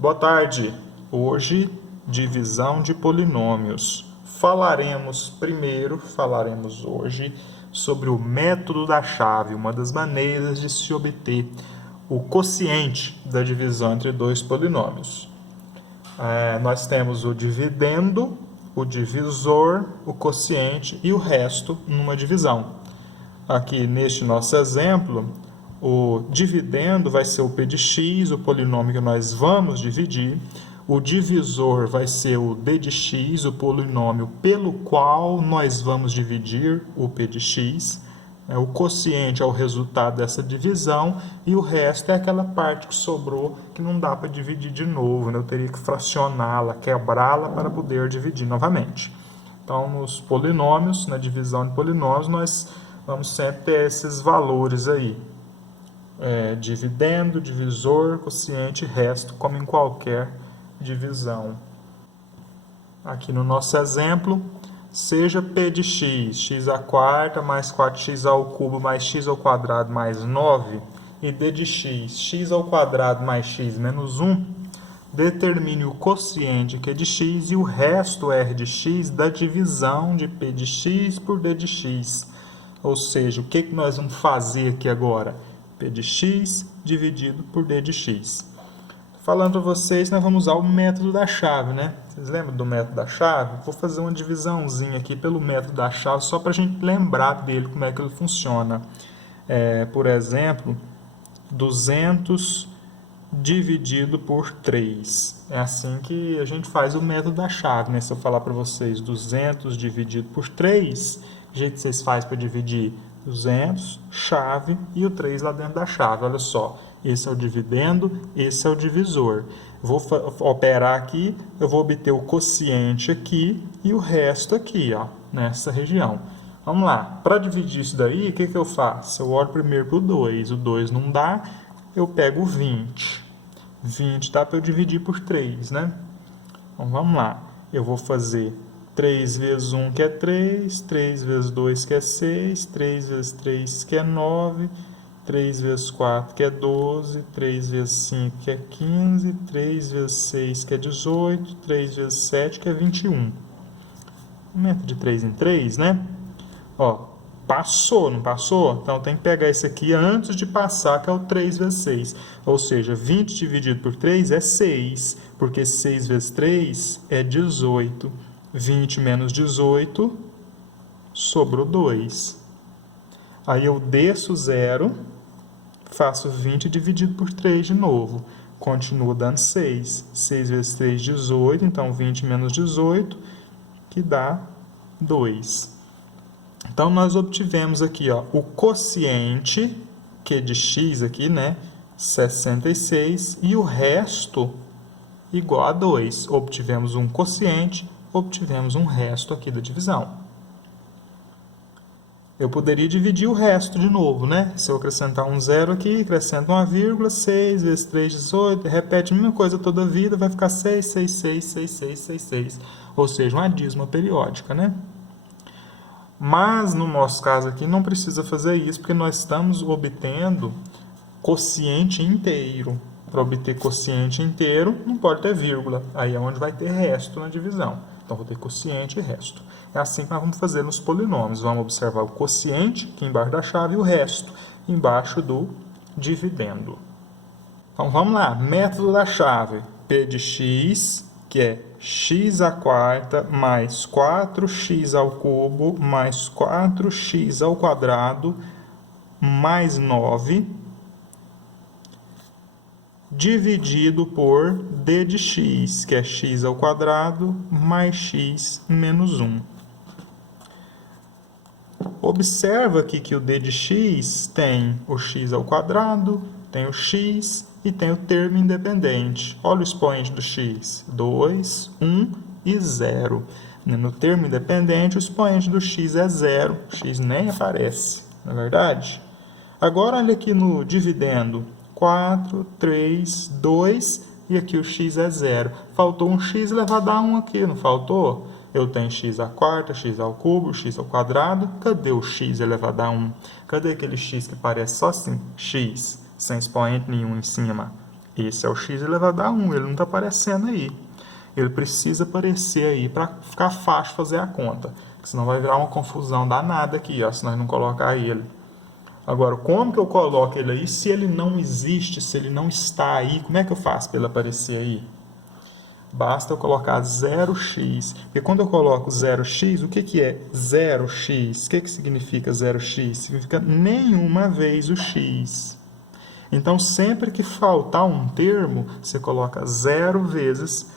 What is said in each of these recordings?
Boa tarde. Hoje, divisão de polinômios. Falaremos hoje sobre o método da chave, uma das maneiras de se obter o quociente da divisão entre dois polinômios. Nós temos o dividendo, o divisor, o quociente e o resto numa divisão. Aqui neste nosso exemplo, o dividendo vai ser o p de x, o polinômio que nós vamos dividir. O divisor vai ser o d de x, o polinômio pelo qual nós vamos dividir o p de x. O quociente é o resultado dessa divisão e o resto é aquela parte que sobrou que não dá para dividir de novo, né? Eu teria que fracioná-la, quebrá-la para poder dividir novamente. Então, nos polinômios, na divisão de polinômios, nós vamos sempre ter esses valores aí. Dividendo, divisor, quociente, resto, como em qualquer divisão. Aqui no nosso exemplo, seja p de x, x à quarta mais 4x ao cubo mais x ao quadrado mais 9, e d de x, x ao quadrado mais x menos 1, determine o quociente q de x e o resto r de x da divisão de p de x por d de x. Ou seja, o que nós vamos fazer aqui agora? P de x dividido por d de x. Falando para vocês, nós vamos usar o método da chave, né? Vocês lembram do método da chave? Vou fazer uma divisãozinha aqui pelo método da chave, só para a gente lembrar dele, como é que ele funciona. Por exemplo, 200 dividido por 3. É assim que a gente faz o método da chave, né? Se eu falar para vocês 200 dividido por 3, o jeito que vocês fazem para dividir 200, chave e o 3 lá dentro da chave. Olha só, esse é o dividendo, esse é o divisor. Vou operar aqui, eu vou obter o quociente aqui e o resto aqui, ó, nessa região. Vamos lá, para dividir isso daí, o que eu faço? Eu olho primeiro para o 2, o 2 não dá, eu pego o 20. 20 dá para eu dividir por 3, né? Então vamos lá, eu vou fazer 3 vezes 1 que é 3, 3 vezes 2 que é 6, 3 vezes 3 que é 9, 3 vezes 4 que é 12, 3 vezes 5 que é 15, 3 vezes 6 que é 18, 3 vezes 7 que é 21. Aumento de 3 em 3, né? Ó, passou, não passou? Então tem que pegar esse aqui antes de passar, que é o 3 vezes 6. Ou seja, 20 dividido por 3 é 6, porque 6 vezes 3 é 18. 20 menos 18, sobrou 2. Aí eu desço 0, faço 20 dividido por 3 de novo. Continua dando 6. 6 vezes 3, 18. Então, 20 menos 18, que dá 2. Então, nós obtivemos aqui, ó, o quociente, Q de x aqui, né? 66. E o resto igual a 2. Obtivemos um quociente, obtivemos um resto aqui da divisão. Eu poderia dividir o resto de novo, né? Se eu acrescentar um zero aqui, acrescento uma vírgula, 6 vezes 3, 18, repete a mesma coisa toda a vida, vai ficar 6, 6, 6, 6, 6, 6, 6. Ou seja, uma dízima periódica, né? Mas, no nosso caso aqui, não precisa fazer isso, porque nós estamos obtendo quociente inteiro. Para obter quociente inteiro, não pode ter vírgula. Aí é onde vai ter resto na divisão. Então, vou ter quociente e resto. É assim que nós vamos fazer nos polinômios. Vamos observar o quociente aqui embaixo da chave e o resto embaixo do dividendo. Então, vamos lá. Método da chave. P de x, que é x à quarta mais 4x ao cubo mais 4x ao quadrado mais 9 dividido por d de x, que é x ao quadrado mais x menos 1. Observa aqui que o d de x tem o x ao quadrado, tem o x e tem o termo independente. Olha o expoente do x, 2, 1 e 0. No termo independente, o expoente do x é 0, o x nem aparece, não é verdade? Agora, olha aqui no dividendo, 4, 3, 2, e aqui o x é 0. Faltou um x elevado a 1 aqui, não faltou? Eu tenho x à quarta, x ao cubo, x ao quadrado. Cadê o x elevado a 1? Cadê aquele x que parece só assim? X, sem expoente nenhum em cima. Esse é o x elevado a 1, ele não está aparecendo aí. Ele precisa aparecer aí para ficar fácil fazer a conta. Senão vai virar uma confusão danada aqui, ó, se nós não colocar ele. Agora, como que eu coloco ele aí se ele não existe, se ele não está aí? Como é que eu faço para ele aparecer aí? Basta eu colocar 0x. Porque quando eu coloco 0x, o que é 0x? O que significa 0x? Significa nenhuma vez o x. Então, sempre que faltar um termo, você coloca 0 vezes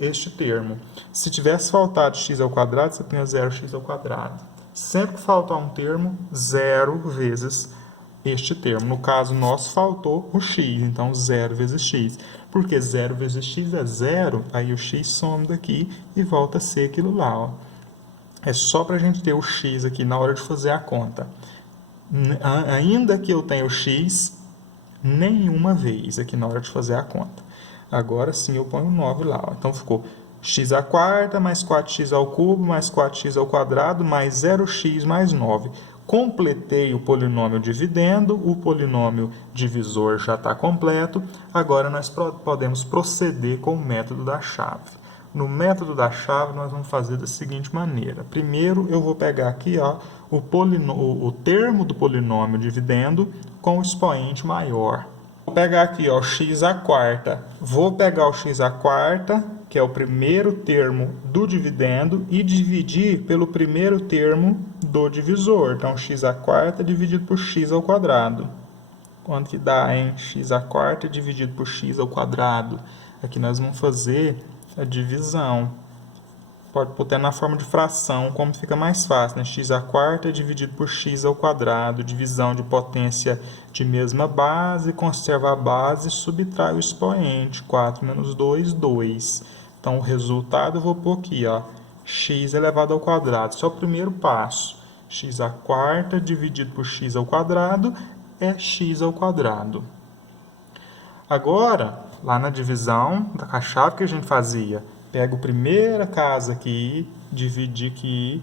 este termo. Se tivesse faltado x ao quadrado, você punha 0x ao quadrado. Sempre que faltar um termo, 0 vezes este termo. No caso nosso, faltou o x, então 0 vezes x. Porque 0 vezes x é 0, aí o x some daqui e volta a ser aquilo lá. Ó. É só para a gente ter o x aqui na hora de fazer a conta. Ainda que eu tenha o x, nenhuma vez aqui na hora de fazer a conta. Agora sim eu ponho 9 lá. Ó. Então ficou x à quarta mais 4x ao cubo mais 4x ao quadrado mais 0x mais 9. Completei o polinômio dividendo, o polinômio divisor já está completo. Agora nós podemos proceder com o método da chave. No método da chave nós vamos fazer da seguinte maneira. Primeiro eu vou pegar aqui ó, o termo do polinômio dividendo com o expoente maior. Vou pegar aqui ó, x à quarta. Vou pegar o x à quarta, que é o primeiro termo do dividendo, e dividir pelo primeiro termo do divisor. Então, x à quarta dividido por x ao quadrado. Quanto que dá, hein? X à quarta dividido por x ao quadrado. Aqui nós vamos fazer a divisão. Pode botar na forma de fração, como fica mais fácil, né? X à quarta dividido por x ao quadrado, divisão de potência de mesma base, conserva a base, subtrai o expoente, 4 menos 2, 2. Então, o resultado eu vou pôr aqui, ó, x elevado ao quadrado. Esse é o primeiro passo. X à quarta dividido por x ao quadrado é x ao quadrado. Agora, lá na divisão da chave que a gente fazia, pego a primeira casa aqui, divide aqui,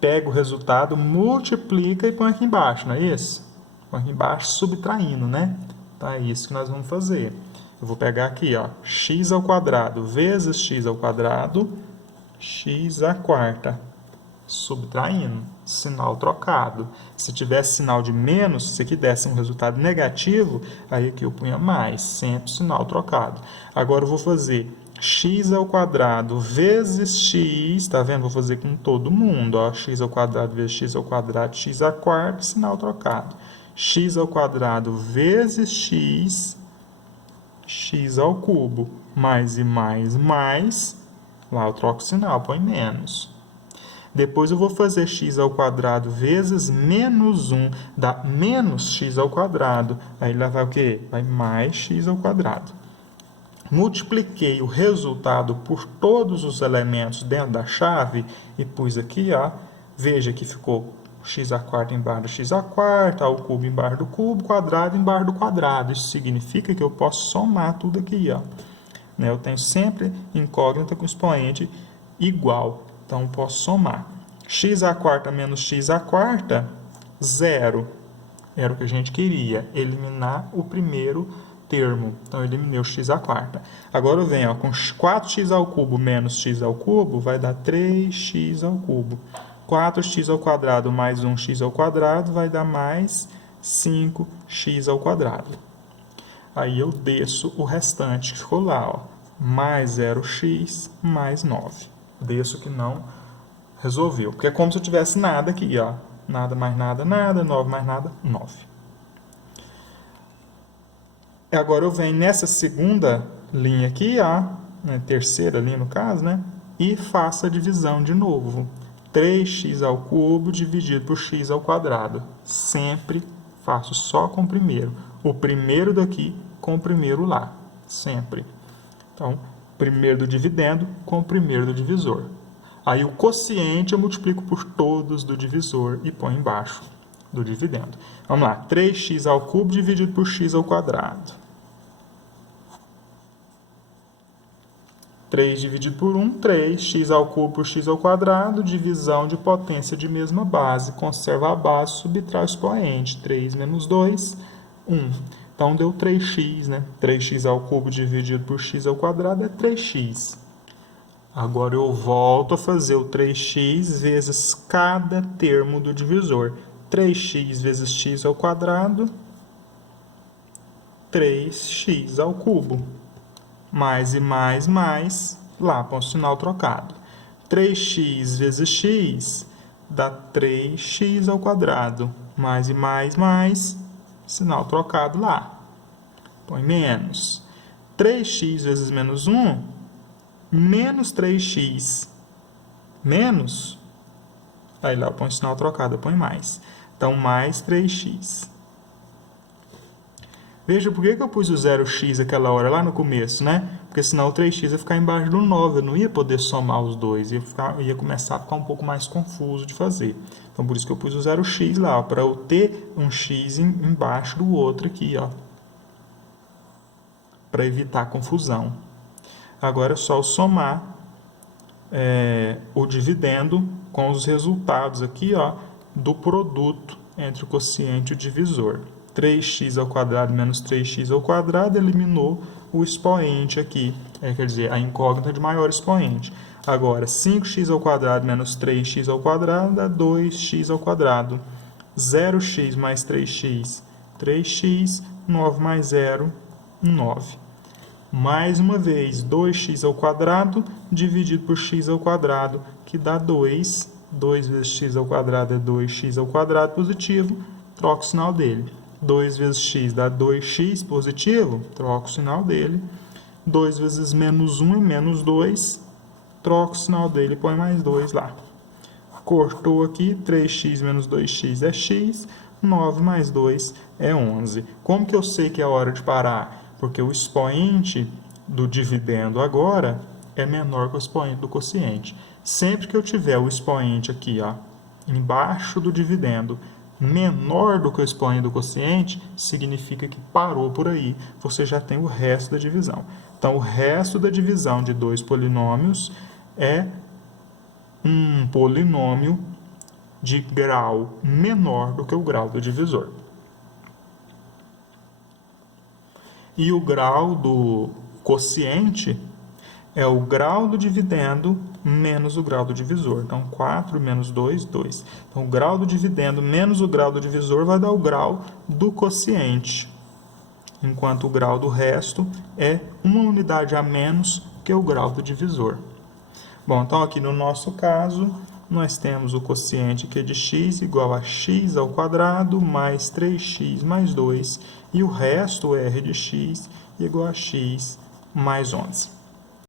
pego o resultado, multiplica e põe aqui embaixo, não é isso? Põe aqui embaixo subtraindo, né? Então é isso que nós vamos fazer. Eu vou pegar aqui, ó, x ao quadrado vezes x ao quadrado, x à quarta, subtraindo, sinal trocado. Se tivesse sinal de menos, se aqui desse um resultado negativo, aí aqui eu punha mais, sempre sinal trocado. Agora eu vou fazer x ao quadrado vezes x, tá vendo? Vou fazer com todo mundo, ó, x ao quadrado vezes x ao quadrado, x à quarta, sinal trocado. X ao quadrado vezes x, x ao cubo, mais e mais, mais, lá eu troco o sinal, põe menos. Depois eu vou fazer x ao quadrado vezes menos 1, dá menos x ao quadrado. Aí lá vai o quê? Vai mais x ao quadrado. Multipliquei o resultado por todos os elementos dentro da chave e pus aqui, ó. Veja que ficou x à quarta embaixo do x à quarta, ao cubo embaixo do cubo, quadrado embaixo do quadrado. Isso significa que eu posso somar tudo aqui, ó. Eu tenho sempre incógnita com expoente igual. Então, eu posso somar. X à quarta menos x à quarta, 0. Era o que a gente queria, eliminar o primeiro termo. Então, eu eliminei o x à quarta. Agora, eu venho ó, com 4x ao cubo menos x ao cubo, vai dar 3x ao cubo. 4x ao quadrado mais 1x ao quadrado vai dar mais 5x ao quadrado. Aí, eu desço o restante que ficou lá, ó, mais 0x mais 9. Desço que não resolveu. Porque é como se eu tivesse nada aqui, ó. Nada mais nada, nada. 9 mais nada, 9. Agora eu venho nessa segunda linha aqui, ó, terceira linha no caso, né? E faço a divisão de novo. 3x ao cubo dividido por x ao quadrado. Sempre faço só com o primeiro. O primeiro daqui com o primeiro lá. Sempre. Então, primeiro do dividendo com o primeiro do divisor. Aí o quociente eu multiplico por todos do divisor e põe embaixo do dividendo. Vamos lá, 3x ao cubo dividido por x ao quadrado. 3 dividido por 1, 3. X ao cubo por x ao quadrado, divisão de potência de mesma base. Conserva a base, subtrai o expoente. 3 menos 2, 1. Então, deu 3x, né? 3x ao cubo dividido por x ao quadrado é 3x. Agora, eu volto a fazer o 3x vezes cada termo do divisor. 3x vezes x ao quadrado, 3x ao cubo. Mais e mais, lá, com o sinal trocado. 3x vezes x dá 3x ao quadrado. Mais e mais, sinal trocado lá. Põe menos. 3x vezes menos 1, menos 3x. Menos, aí lá põe sinal trocado, põe mais. Então, mais 3x. Veja por que eu pus o 0x aquela hora, lá no começo, né? Porque senão o 3x ia ficar embaixo do 9, eu não ia poder somar os dois, ia começar a ficar um pouco mais confuso de fazer. Então, por isso que eu pus o 0x lá, para eu ter um x embaixo do outro aqui, ó, para evitar confusão. Agora é só somar o dividendo com os resultados aqui, ó, do produto entre o quociente e o divisor. 3x ao quadrado menos 3x ao quadrado eliminou o expoente aqui, quer dizer, a incógnita de maior expoente. Agora, 5x ao quadrado menos 3x ao quadrado dá 2x ao quadrado. 0x mais 3x, 3x, 9 mais 0, 9. Mais uma vez, 2x ao quadrado dividido por x ao quadrado, que dá 2. 2 vezes x ao quadrado é 2x ao quadrado positivo, troca o sinal dele. 2 vezes x dá 2x positivo, troca o sinal dele. 2 vezes menos 1 é menos 2, troca o sinal dele e põe mais 2 lá. Cortou aqui, 3x menos 2x é x, 9 mais 2 é 11. Como que eu sei que é hora de parar? Porque o expoente do dividendo agora é menor que o expoente do quociente. Sempre que eu tiver o expoente aqui, ó, embaixo do dividendo, menor do que o expoente do quociente, significa que parou por aí. Você já tem o resto da divisão. Então, o resto da divisão de dois polinômios é um polinômio de grau menor do que o grau do divisor. E o grau do quociente é o grau do dividendo menos o grau do divisor. Então, 4 menos 2, 2. Então, o grau do dividendo menos o grau do divisor vai dar o grau do quociente, enquanto o grau do resto é uma unidade a menos que o grau do divisor. Bom, então aqui no nosso caso, nós temos o quociente aqui de x igual a x ao quadrado mais 3x mais 2, e o resto, R de x, igual a x mais 11.